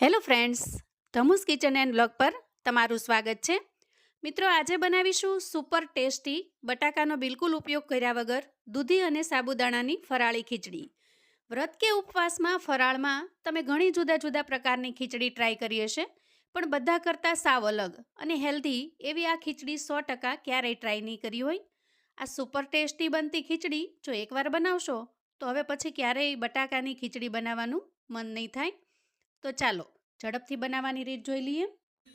Hello friends, ધમુસ kitchen and blog પર તમારું સ્વાગત છે. મિત્રો, આજે બનાવીશું સુપર ટેસ્ટી બટાકાનો બિલકુલ ઉપયોગ કર્યા વગર દૂધી અને સાબુદાણાની ફરાળી ખીચડી. વ્રત કે ઉપવાસમાં ફરાળમાં તમે ઘણી જુદા જુદા પ્રકારની ખીચડી ટ્રાય કરી હશે, પણ બધા કરતાં સાવ અલગ અને હેલ્ધી એવી આ ખીચડી 100% ક્યારેય ટ્રાય નહીં કરી હોય. આ સુપર ટેસ્ટી બનતી ખીચડી જો એકવાર બનાવશો તો હવે પછી ક્યારેય બટાકાની ખીચડી બનાવવાનું મન નહીં થાય. તો ચાલો ઝડપથી બનાવવાની રીત જોઈ લઈએ.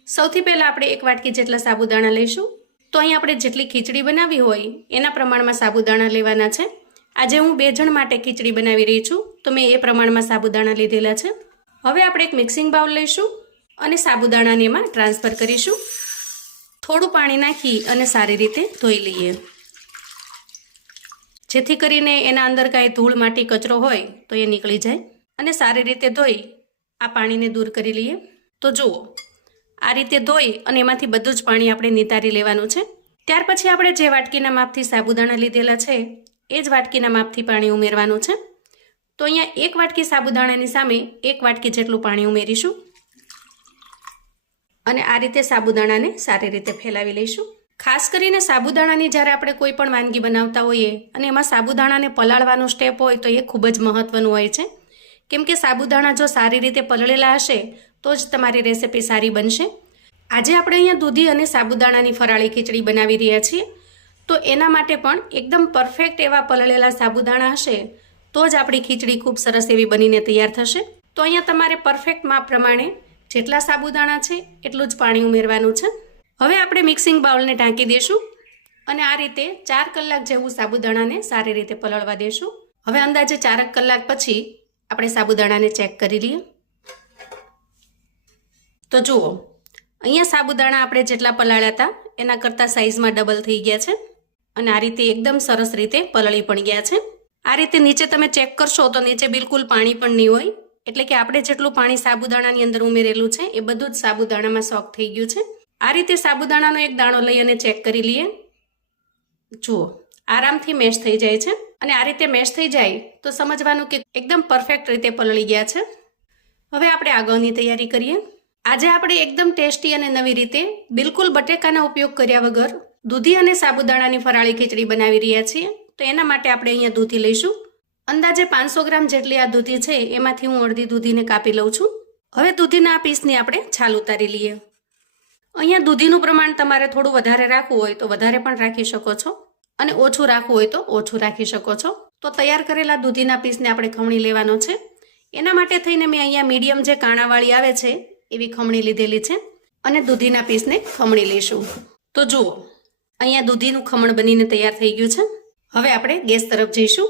સૌથી પહેલાં આપણે 1 વાટકી જેટલા સાબુદાણા લઈશું. તો અહીં આપણે જેટલી ખીચડી બનાવી હોય એના પ્રમાણમાં સાબુદાણા લેવાના છે. આજે હું 2 જણ માટે ખીચડી બનાવી રહી છું, તો મેં એ પ્રમાણમાં સાબુદાણા લીધેલા છે. હવે આપણે એક મિક્સિંગ બાઉલ લઈશું અને સાબુદાણાને એમાં ટ્રાન્સફર કરીશું. થોડું પાણી નાખી અને સારી રીતે ધોઈ લઈએ, જેથી કરીને એના અંદર કાંઈ ધૂળ માટી કચરો હોય તો એ નીકળી જાય. અને સારી રીતે ધોઈ આ પાણીને દૂર કરી લઈએ. તો જુઓ, આ રીતે ધોઈ અને એમાંથી બધું જ પાણી આપણે નિતારી લેવાનું છે. ત્યાર પછી આપણે જે વાટકીના માપથી સાબુદાણા લીધેલા છે એ જ વાટકીના માપથી પાણી ઉમેરવાનું છે. તો અહીંયા 1 વાટકી સાબુદાણાની સામે 1 વાટકી જેટલું પાણી ઉમેરીશું અને આ રીતે સાબુદાણાને સારી રીતે ફેલાવી લઈશું. ખાસ કરીને સાબુદાણાની જ્યારે આપણે કોઈ પણ વાનગી બનાવતા હોઈએ અને એમાં સાબુદાણાને પલાળવાનું સ્ટેપ હોય તો એ ખૂબ જ મહત્વનું હોય છે. કેમ કે સાબુદાણા જો સારી રીતે પલળેલા હશે તો જ તમારી રેસિપી સારી બનશે. આજે આપણે અહીંયા દૂધી અને સાબુદાણાની ફરાળી ખીચડી બનાવી રહ્યા છીએ, તો એના માટે પણ એકદમ પરફેક્ટ એવા પલળેલા સાબુદાણા હશે તો જ આપણી ખીચડી ખૂબ સરસ એવી બનીને તૈયાર થશે. તો અહીંયા તમારે પરફેક્ટ માપ પ્રમાણે જેટલા સાબુદાણા છે એટલું જ પાણી ઉમેરવાનું છે. હવે આપણે મિક્સિંગ બાઉલને ઢાંકી દઈશું અને આ રીતે 4 કલાક જેવું સાબુદાણાને સારી રીતે પલળવા દઈશું. હવે અંદાજે 4 કલાક પછી આપણે સાબુદાણાને ચેક કરી લઈએ. તો જુઓ, અહીંયા સાબુદાણા આપણે જેટલા પલાળ્યા હતા એના કરતાં સાઇઝમાં ડબલ થઈ ગયા છે અને આ રીતે એકદમ સરસ રીતે પલળી પણ ગયા છે. આ રીતે નીચે તમે ચેક કરશો તો નીચે બિલકુલ પાણી પણ નહીં હોય, એટલે કે આપણે જેટલું પાણી સાબુદાણાની અંદર ઉમેરેલું છે એ બધું જ સાબુદાણામાં સોક થઈ ગયું છે. આ રીતે સાબુદાણાનો એક દાણો લઈ અને ચેક કરી લઈએ. જુઓ, આરામથી મેશ થઈ જાય છે અને આ રીતે મેશ થઈ જાય તો સમજવાનું કે એકદમ પરફેક્ટ રીતે પલળી ગયા છે. હવે આપણે આગળની તૈયારી કરીએ. આજે આપણે એકદમ ટેસ્ટી અને નવી રીતે બિલકુલ બટેકાના ઉપયોગ કર્યા વગર દૂધી અને સાબુદાણાની ફરાળી ખીચડી બનાવી રહ્યા છીએ. તો એના માટે આપણે અહીંયા દૂધી લઈશું. અંદાજે 500 ગ્રામ જેટલી આ દૂધી છે એમાંથી હું અડધી દૂધીને કાપી લઉં છું. હવે દૂધીના આ પીસની આપણે છાલ ઉતારી લઈએ. અહીંયા દૂધીનું પ્રમાણ તમારે થોડું વધારે રાખવું હોય તો વધારે પણ રાખી શકો છો અને ઓછું રાખવું હોય તો ઓછું રાખી શકો છો. તો તૈયાર કરેલા દૂધીના પીસને આપણે ખમણી લેવાનો છે. એના માટે થઈને મેં અહીંયા મીડિયમ જે કાણાવાળી આવે છે એવી ખમણી લીધેલી છે અને દૂધીના પીસને ખમણી લઈશું. તો જુઓ, અહીંયા દૂધીનું ખમણ બનીને તૈયાર થઈ ગયું છે. હવે આપણે ગેસ તરફ જઈશું.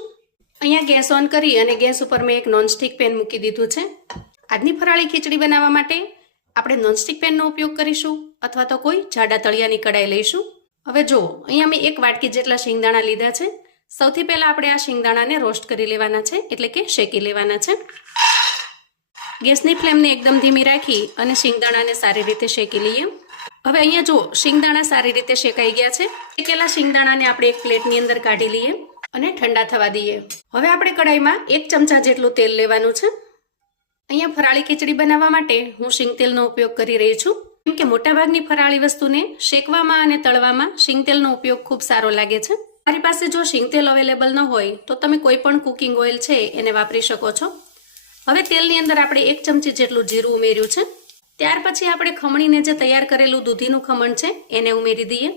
અહીંયા ગેસ ઓન કરી અને ગેસ ઉપર મેં એક નોનસ્ટિક પેન મૂકી દીધું છે. આજની ફરાળી ખીચડી બનાવવા માટે આપણે નોનસ્ટિક પેનનો ઉપયોગ કરીશું અથવા તો કોઈ જાડા તળિયાની કડાઈ લઈશું. હવે જુઓ, અહીંયા મેં 1 વાટકી જેટલા શિંગદાણા લીધા છે. સૌથી પહેલાં આપણે આ શિંગદાણાને રોસ્ટ કરી લેવાના છે, એટલે કે શેકી લેવાના છે. ગેસની ફ્લેમને એકદમ ધીમી રાખી અને શિંગદાણાને સારી રીતે શેકી લઈએ. હવે અહીંયા જુઓ, શિંગદાણા સારી રીતે શેકાઈ ગયા છે. શેકેલા શિંગદાણાને આપણે એક પ્લેટની અંદર કાઢી લઈએ અને ઠંડા થવા દઈએ. હવે આપણે કડાઈમાં 1 ચમચા જેટલું તેલ લેવાનું છે. અહીંયા ફરાળી ખીચડી બનાવવા માટે હું શીંગતેલનો ઉપયોગ કરી રહી છું, કેમ કે મોટાભાગની ફરાળી વસ્તુને શેકવામાં અને તળવામાં શીંગતેલનો ઉપયોગ ખૂબ સારો લાગે છે. મારી પાસે જો શીંગતેલ અવેલેબલ ન હોય તો તમે કોઈ પણ કુકિંગ ઓઇલ છે એને વાપરી શકો છો. હવે તેલની અંદર આપણે 1 ચમચી જેટલું જીરું ઉમેર્યું છે. ત્યાર પછી આપણે ખમણીને જે તૈયાર કરેલું દૂધીનું ખમણ છે એને ઉમેરી દઈએ.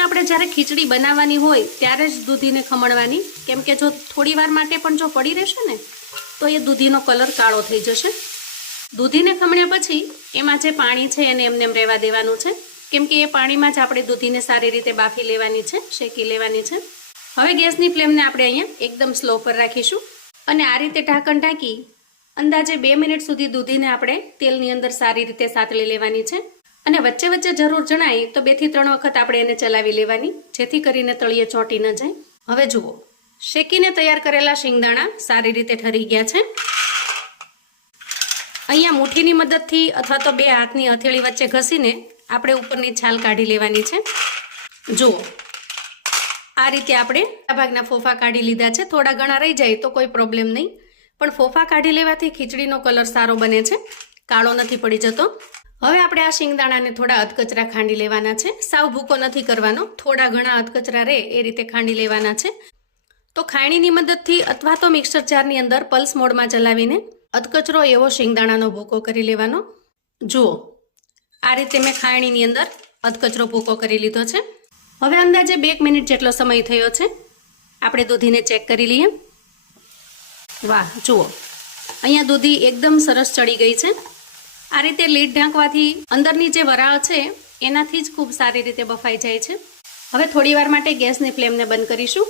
આપણે જ્યારે ખીચડી બનાવવાની હોય ત્યારે જ દૂધીને ખમણવાની, કેમ કે જો થોડી વાર માટે પણ જો પડી રહેશે ને તો એ દૂધીનો કલર કાળો થઈ જશે. દૂધીને ખમણ્યા પછી એમાં જે પાણી છે એને એમને રહેવા દેવાનું છે, કેમ કે એ પાણીમાં જ આપણે દૂધીને સારી રીતે બાફી લેવાની છે, શેકી લેવાની છે. હવે ગેસની ફ્લેમને આપણે અહીંયા એકદમ સ્લો પર રાખીશું અને આ રીતે ઢાંકણ ઢાંકી અંદાજે 2 મિનિટ સુધી દૂધીને આપણે તેલની અંદર સારી રીતે સાતળી લેવાની છે. અને વચ્ચે વચ્ચે જરૂર જણાય તો 2 થી 3 વખત આપણે એને ચલાવી લેવાની, જેથી કરીને તળિયે ચોંટી ન જાય. હવે જુઓ, શેકીને તૈયાર કરેલા શિંગદાણા સારી રીતે ઠરી ગયા છે. અહીંયા મુઠ્ઠીની મદદથી અથવા તો 2 હાથની હથેળી વચ્ચે ઘસીને આપણે ઉપરની છાલ કાઢી લેવાની છે. જુઓ, આ રીતે આપણે આ ભાગના ફોફા કાઢી લીધા છે. થોડા ઘણા રહી જાય તો કોઈ પ્રોબ્લેમ નહીં, પણ ફોફા કાઢી લેવાથી ખીચડીનો કલર સારો બને છે, કાળો નથી પડી જતો. હવે આપણે આ શિંગદાણાને થોડા અધકચરા ખાંડી લેવાના છે. સાવ ભૂકો નથી કરવાનો, થોડા ઘણા અધકચરા રહે એ રીતે ખાંડી લેવાના છે. તો ખાયણીની મદદથી અથવા તો મિક્સર જારની અંદર પલ્સ મોડમાં ચલાવીને અધકચરો એવો શિંગદાણાનો ભૂકો કરી લેવાનો. જુઓ, આ રીતે મેં ખાયણીની અંદર અધકચરો ભૂકો કરી લીધો છે. હવે અંદાજે 2 મિનિટ જેટલો સમય થયો છે. આપણે દૂધીને ચેક કરી લઈએ. વાહ, જુઓ અહીંયા દૂધી એકદમ સરસ ચડી ગઈ છે. આ રીતે લીડ ઢાંકવાથી અંદરની જે વરાળ છે એનાથી જ ખૂબ સારી રીતે બફાઈ જાય છે. હવે થોડી વાર માટે ગેસની ફ્લેમને બંધ કરીશું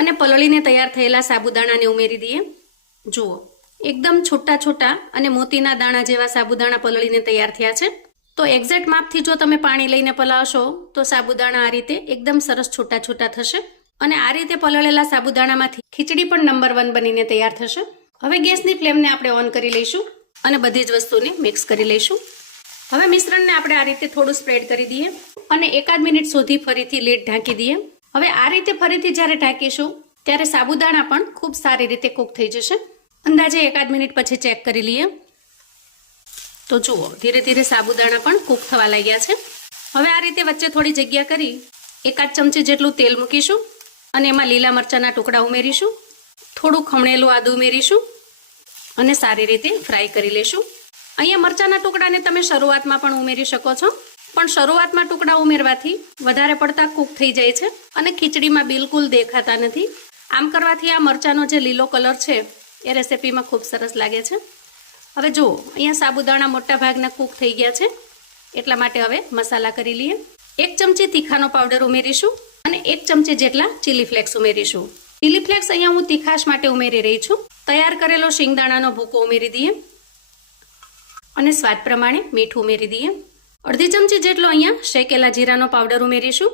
અને પલળીને તૈયાર થયેલા સાબુદાણાને ઉમેરી દઈએ. જુઓ, એકદમ છૂટા છૂટા અને મોતીના દાણા જેવા સાબુદાણા પલળીને તૈયાર થયા છે. તો એક્ઝેક્ટ માપથી જો તમે પાણી લઈને પલાવશો તો સાબુદાણા આ રીતે એકદમ સરસ છૂટા છૂટા થશે અને આ રીતે પલળેલા સાબુદાણામાંથી ખીચડી પણ નંબર 1 બનીને તૈયાર થશે. હવે ગેસની ફ્લેમને આપણે ઓન કરી લઈશું અને બધી જ વસ્તુને મિક્સ કરી લઈશું. હવે મિશ્રણને આપણે આ રીતે થોડું સ્પ્રેડ કરી દઈએ અને 1 મિનિટ સુધી ફરીથી લીડ ઢાંકી દઈએ. હવે આ રીતે ફરીથી જ્યારે ઢાંકીશું ત્યારે સાબુદાણા પણ ખૂબ સારી રીતે કૂક થઈ જશે. અંદાજે 1 મિનિટ પછી ચેક કરી લઈએ. તો જુઓ, ધીરે ધીરે સાબુદાણા પણ કૂક થવા લાગ્યા છે. હવે આ રીતે વચ્ચે થોડી જગ્યા કરી 1 ચમચી જેટલું તેલ મૂકીશું અને એમાં લીલા મરચાંના ટુકડા ઉમેરીશું, થોડું ખમણેલું આદું ઉમેરીશું અને સારી રીતે ફ્રાય કરી લેશું. અહીંયા મરચાંના ટુકડાને તમે શરૂઆતમાં પણ ઉમેરી શકો છો, પણ શરૂઆતમાં ટુકડા ઉમેરવાથી વધારે પડતા કૂક થઈ જાય છે અને ખીચડીમાં બિલકુલ દેખાતા નથી. આમ કરવાથી આ મરચાંનો જે લીલો કલર છે એ રેસિપીમાં ખૂબ સરસ લાગે છે. હવે જુઓ, અહીંયા સાબુદાણા મોટા ભાગના કૂક થઈ ગયા છે, એટલા માટે હવે મસાલા કરી લઈએ. 1 ચમચી તીખાનો પાવડર ઉમેરીશું અને 1 ચમચી જેટલા ચીલી ફ્લેક્સ ઉમેરીશું. ચીલી ફ્લેક્સ અહીંયા હું તીખાશ માટે ઉમેરી રહી છું. તૈયાર કરેલો શિંગદાણાનો ભૂકો ઉમેરી દઈએ અને સ્વાદ પ્રમાણે મીઠું ઉમેરી દઈએ. 1/2 ચમચી જેટલો અહીંયા શેકેલા જીરાનો પાવડર ઉમેરીશું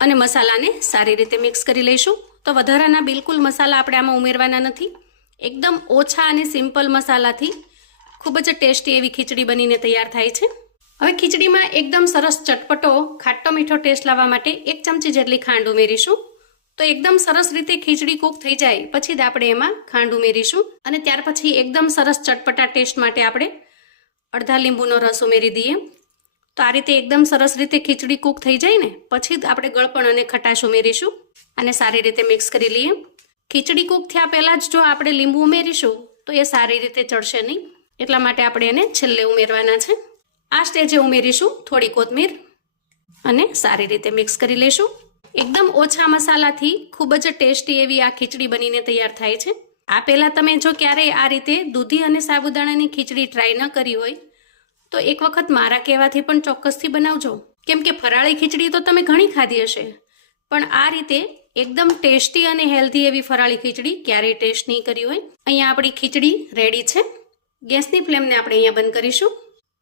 અને મસાલાને સારી રીતે મિક્સ કરી લઈશું. તો વધારાના બિલકુલ મસાલા આપણે આમાં ઉમેરવાના નથી. એકદમ ઓછા અને સિમ્પલ મસાલાથી ખૂબ જ ટેસ્ટી એવી ખીચડી બનીને તૈયાર થાય છે. હવે ખીચડીમાં એકદમ સરસ ચટપટો ખાટો મીઠો ટેસ્ટ લાવવા માટે 1 ચમચી જેટલી ખાંડ ઉમેરીશું. તો એકદમ સરસ રીતે ખીચડી કૂક થઈ જાય પછી જ આપણે એમાં ખાંડ ઉમેરીશું અને ત્યાર પછી એકદમ સરસ ચટપટા ટેસ્ટ માટે આપણે અડધા લીંબુનો રસ ઉમેરી દઈએ. તો આ રીતે એકદમ સરસ રીતે ખીચડી કૂક થઈ જાય ને પછી જ આપણે ગળપણ અને ખટાશ ઉમેરીશું અને સારી રીતે મિક્સ કરી લઈએ. ખીચડી કૂક થયા પહેલાં જ જો આપણે લીંબુ ઉમેરીશું તો એ સારી રીતે ચડશે નહીં, એટલા માટે આપણે એને છેલ્લે ઉમેરવાના છે. આ સ્ટેજે ઉમેરીશું થોડી કોથમીર અને સારી રીતે મિક્સ કરી લઈશું. એકદમ ઓછા મસાલાથી ખૂબ જ ટેસ્ટી એવી આ ખીચડી બનીને તૈયાર થાય છે. આ પહેલાં તમે જો ક્યારેય આ રીતે દૂધી અને સાબુદાણાની ખીચડી ટ્રાય ન કરી હોય તો એક વખત મારા કહેવાથી પણ ચોક્કસથી બનાવજો, કેમ કે ફરાળી ખીચડી તો તમે ઘણી ખાધી હશે, પણ આ રીતે એકદમ ટેસ્ટી અને હેલ્ધી એવી ફરાળી ખીચડી ક્યારેય ટેસ્ટ નહીં કરી હોય. અહીંયા આપણી ખીચડી રેડી છે. ગેસની ફ્લેમને આપણે અહીંયા બંધ કરીશું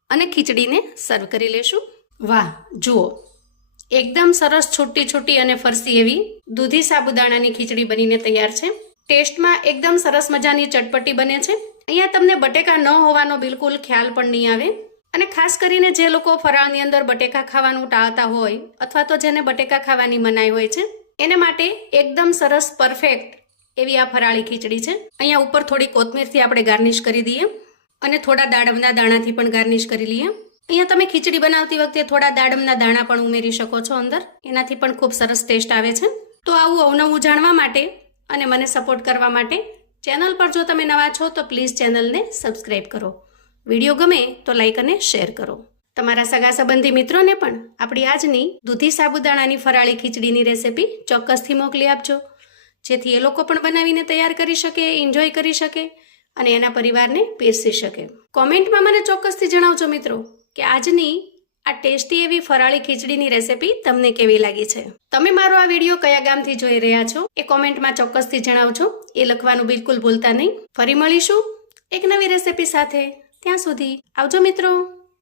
અને ખીચડીને સર્વ કરી લેશું. વાહ, જુઓ એકદમ સરસ છૂટી છૂટી અને ફરસી એવી દૂધી સાબુદાણાની ખીચડી બનીને તૈયાર છે. ટેસ્ટમાં એકદમ સરસ મજાની ચટપટી બને છે. અહીંયા તમને બટેકા ન હોવાનો બિલકુલ ખ્યાલ પણ નહીં આવે. અને ખાસ કરીને જે લોકો ફરાળની અંદર બટેકા ખાવાનું ટાળતા હોય અથવા તો જેને બટેકા ખાવાની મનાઈ હોય છે એને માટે એકદમ સરસ પરફેક્ટ એવી આ ફરાળી ખીચડી છે. અહીંયા ઉપર થોડી કોથમીરથી આપણે ગાર્નિશ કરી દઈએ અને થોડા દાડમના દાણાથી પણ ગાર્નિશ કરી લઈએ. અહીંયા તમે ખીચડી બનાવતી વખતે થોડા દાડમના દાણા પણ ઉમેરી શકો છો અંદર, એનાથી પણ ખૂબ સરસ ટેસ્ટ આવે છે. તો આવું અવનવું જાણવા માટે અને મને સપોર્ટ કરવા માટે ચેનલ પર જો તમે નવા છો તો પ્લીઝ ચેનલને સબસ્ક્રાઈબ કરો. વિડીયો ગમે તો લાઈક અને શેર કરો. તમારા સગા સંબંધી મિત્રોને પણ આપણી આજની દૂધી સાબુદાણાની ફરાળી ખીચડીની રેસિપી ચોક્કસથી મોકલી આપજો, જેથી એ લોકો પણ બનાવીને તૈયાર કરી શકે, એન્જોય કરી શકે અને એના પરિવારને પીરસી શકે. કોમેન્ટમાં મને ચોક્કસથી જણાવજો મિત્રો કે આજની આ ટેસ્ટી એવી ફરાળી ખીચડીની રેસિપી તમને કેવી લાગી છે. તમે મારો આ વિડીયો કયા ગામથી જોઈ રહ્યા છો એ કોમેન્ટમાં ચોક્કસથી જણાવજો. એ લખવાનું બિલકુલ ભૂલતા નહીં. ફરી મળીશું એક નવી રેસિપી સાથે. ત્યાં સુધી આવજો મિત્રો.